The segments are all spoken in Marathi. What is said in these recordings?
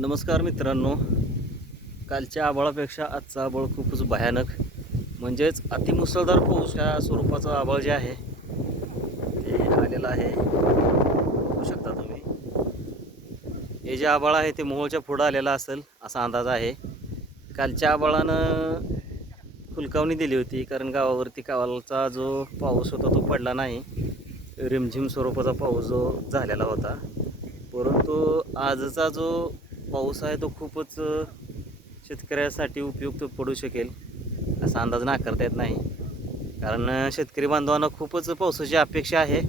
नमस्कार मित्रांनो, कालच्या आभाळापेक्षा आजचा आभाळ खूपच भयानक म्हणजेच अतिमुसळधार पाऊस या स्वरूपाचं आभाळ जे आहे ते आलेलं आहे. बघू शकता तुम्ही, हे जे आभाळ आहे ते मोहोळच्या पुढं आलेलं असेल असा अंदाज आहे. कालच्या आभाळानं खुलकावणी दिली होती, कारण गावावरती कालचा जो पाऊस होता तो पडला नाही. रिमझिम स्वरूपाचा पाऊस जो झालेला होता, परंतु आजचा जो पाऊस आहे तो खूपच शेतकऱ्यासाठी उपयुक्त पडू शकेल असा अंदाज नाकारता येत नाही. कारण शेतकरी बांधवांना खूपच पावसाची अपेक्षा आहे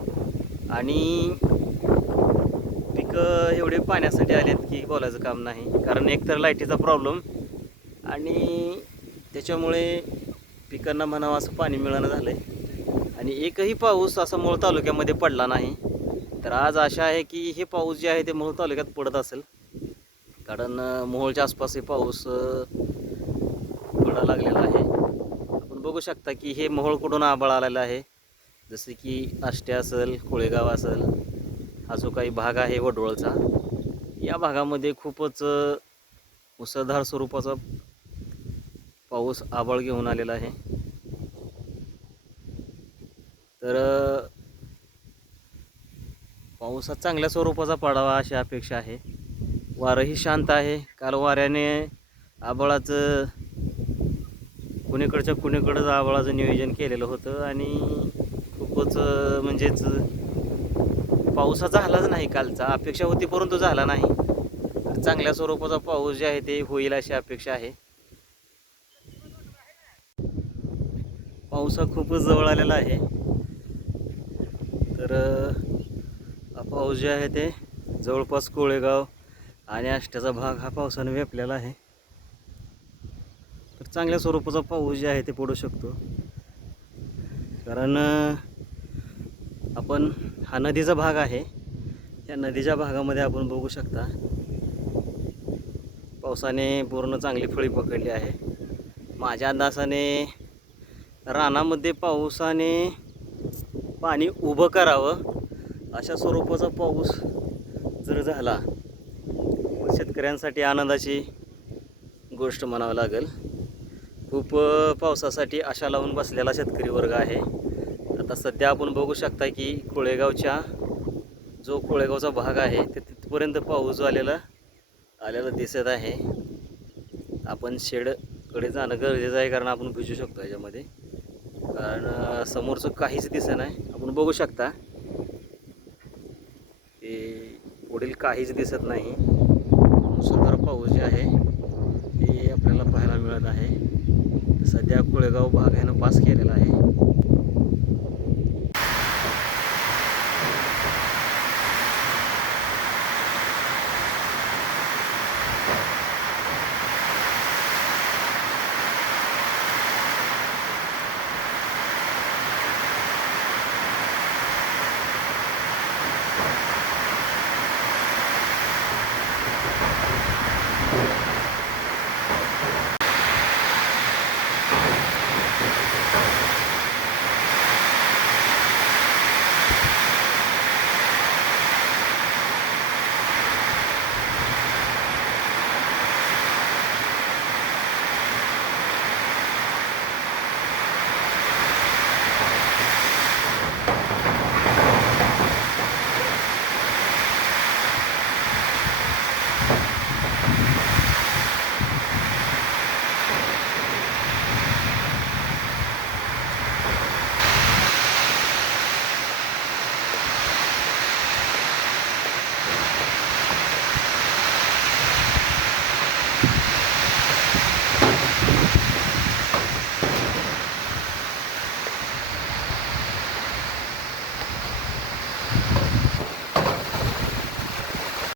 आणि पिकं एवढे पाण्यासाठी आलेत की बोलायचं काम नाही. कारण एकतर लाईटीचा प्रॉब्लेम आणि त्याच्यामुळे पिकांना म्हणावं असं पाणी मिळणं झालं आहे आणि एकही पाऊस असा मोहोळ तालुक्यामध्ये पडला नाही. तर आज आशा आहे की हे पाऊस जे आहे ते मोहोळ तालुक्यात पडत असेल, कारण मोहोळच्या आसपास हे पाऊस पडायला लागलेला आहे. आपण बघू शकता की हे मोहोळ कुठून आभाळ आलेला आहे, जसे की आष्टे असेल, कोळेगाव असेल, हा जो काही भाग आहे वडवळचा, या भागामध्ये खूपच मुसळधार स्वरूपाचा पाऊस आभाळ घेऊन आलेला आहे. तर पाऊस चांगल्या स्वरूपाचा पडावा अशी अपेक्षा आहे. वारंही शांत आहे. काल वाऱ्याने आभाळाचं कुणीकडच्या कुणीकडंच आभाळाचं नियोजन केलेलं होतं आणि खूपच म्हणजेच पावसा झालाच नाही. कालचा अपेक्षा होती परंतु झाला नाही. तर चांगल्या स्वरूपाचा पाऊस जे आहे ते होईल अशी अपेक्षा आहे. पाऊस खूपच जवळ आलेला आहे. तर हा पाऊस जे आहे ते जवळपास कोळेगाव आणि आष्ट्याचा भाग हा पावसाने व्यापलेला आहे. तर चांगल्या स्वरूपाचा पाऊस जे आहे ते पडू शकतो, कारण आपण हा नदीचा भाग आहे. या नदीच्या भागामध्ये आपण बघू शकता पावसाने पूर्ण चांगली फळी पकडली आहे. माझ्या अंदाजाने रानामध्ये पावसाने पाणी उभं करावं अशा स्वरूपाचा पाऊस जर झाला, शेतकऱ्यांसाठी आनंदाची गोष्ट म्हणावं लागेल. खूप पावसासाठी आशा लावून बसलेला शेतकरी वर्ग आहे. आता सध्या आपण बघू शकता की कोळेगावचा भाग आहे ते तिथपर्यंत पाऊस आलेला दिसत आहे. आपण शेडकडे जाणं गरजेचं आहे, कारण आपण भिजू शकतो याच्यामध्ये, कारण समोरचं काहीच दिसत नाही. आपण बघू शकता की पुढील काहीच दिसत नाही. मुसळधार पाऊस जे आहे ते आपल्याला पाहायला मिळत आहे. सध्या कोळेगाव भाग ह्यानं पास केलेला आहे.